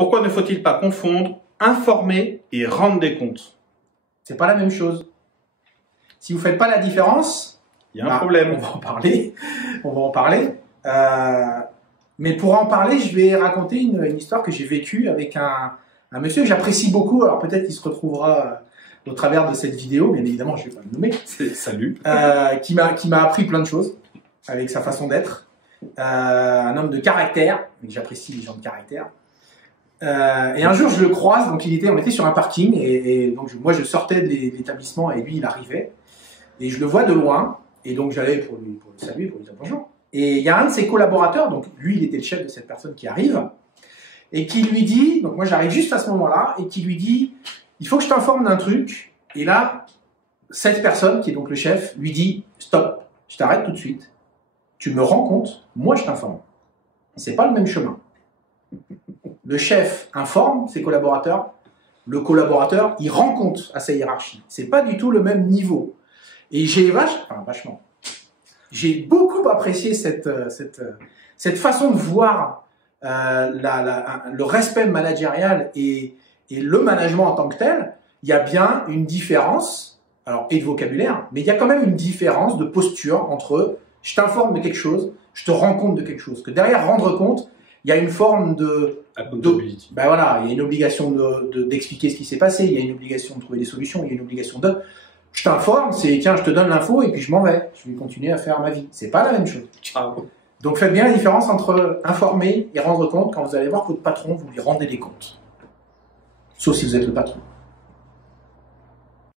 Pourquoi ne faut-il pas confondre informer et rendre des comptes? C'est pas la même chose. Si vous faites pas la différence, il y a un problème. On va en parler. On va en parler. Mais pour en parler, je vais raconter une histoire que j'ai vécue avec un monsieur que j'apprécie beaucoup. Alors peut-être qu'il se retrouvera au travers de cette vidéo, bien évidemment, je vais pas le nommer. Salut. Qui m'a appris plein de choses avec sa façon d'être. Un homme de caractère, j'apprécie les gens de caractère. Et un jour, je le croise, donc on était sur un parking, et donc moi je sortais de l'établissement et lui il arrivait, et je le vois de loin, et donc j'allais pour le saluer, pour lui dire bonjour. Et il y a un de ses collaborateurs, donc lui il était le chef de cette personne qui arrive, et qui lui dit, donc moi j'arrive juste à ce moment-là, et qui lui dit, il faut que je t'informe d'un truc, et là, cette personne, qui est donc le chef, lui dit, stop, je t'arrête tout de suite, tu me rends compte, moi je t'informe. C'est pas le même chemin. Le chef informe ses collaborateurs, le collaborateur, il rend compte à sa hiérarchie. C'est pas du tout le même niveau. Et j'ai beaucoup apprécié cette façon de voir le respect managérial et le management en tant que tel. Il y a bien une différence, alors et de vocabulaire, mais il y a quand même une différence de posture entre je t'informe de quelque chose, je te rends compte de quelque chose. Que derrière rendre compte, il y a une forme ben voilà, il y a une obligation d'expliquer ce qui s'est passé, il y a une obligation de trouver des solutions, il y a une obligation de... Je t'informe, c'est tiens, je te donne l'info et puis je m'en vais. Je vais continuer à faire ma vie. C'est pas la même chose. Ciao. Donc faites bien la différence entre informer et rendre compte. Quand vous allez voir votre patron, vous lui rendez des comptes. Sauf si vous êtes le patron.